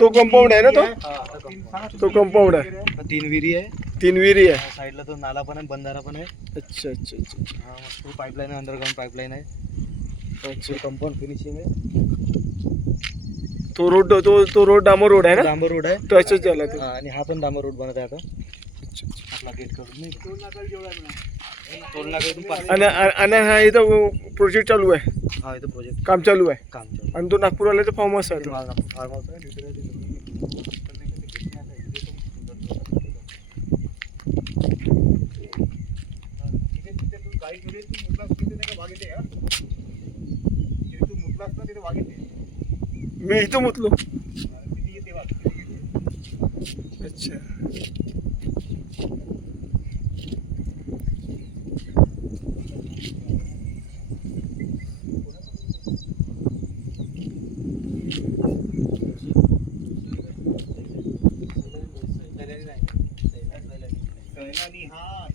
तो कंपाऊंड आहे ना तो हा, तो कंपाऊंड आहे. 3 विहिरी आहे. 3 विहिरी आहे. साईडला तो नाला पण आहे, बंधारा पण आहे. अच्छा अच्छा अच्छा हा मस्त पाईपलाईन आहे, अंडरग्राऊंड पाईपलाईन आहे. अच्छा. कंपाऊंड फिनिशिंग आहे. तो रोड डांबर रोड आहे ना. डांबर रोड आहे. तो असंच झाला तो. हा, आणि हा पण डांबर रोड बनत आहे आता. अच्छा, अच्छा. आपला गेट करून नाही टोल नाक्यातून पास. आणि हा इथं प्रोजेक्ट चालू आहे. हा इथं प्रोजेक्ट काम चालू आहे. काम चालू आणि तो नागपूरवाल्याचा फार्म हाऊस आहे तो. फार्म हाऊस आहे. मी इथं मुतलो. अच्छा. हा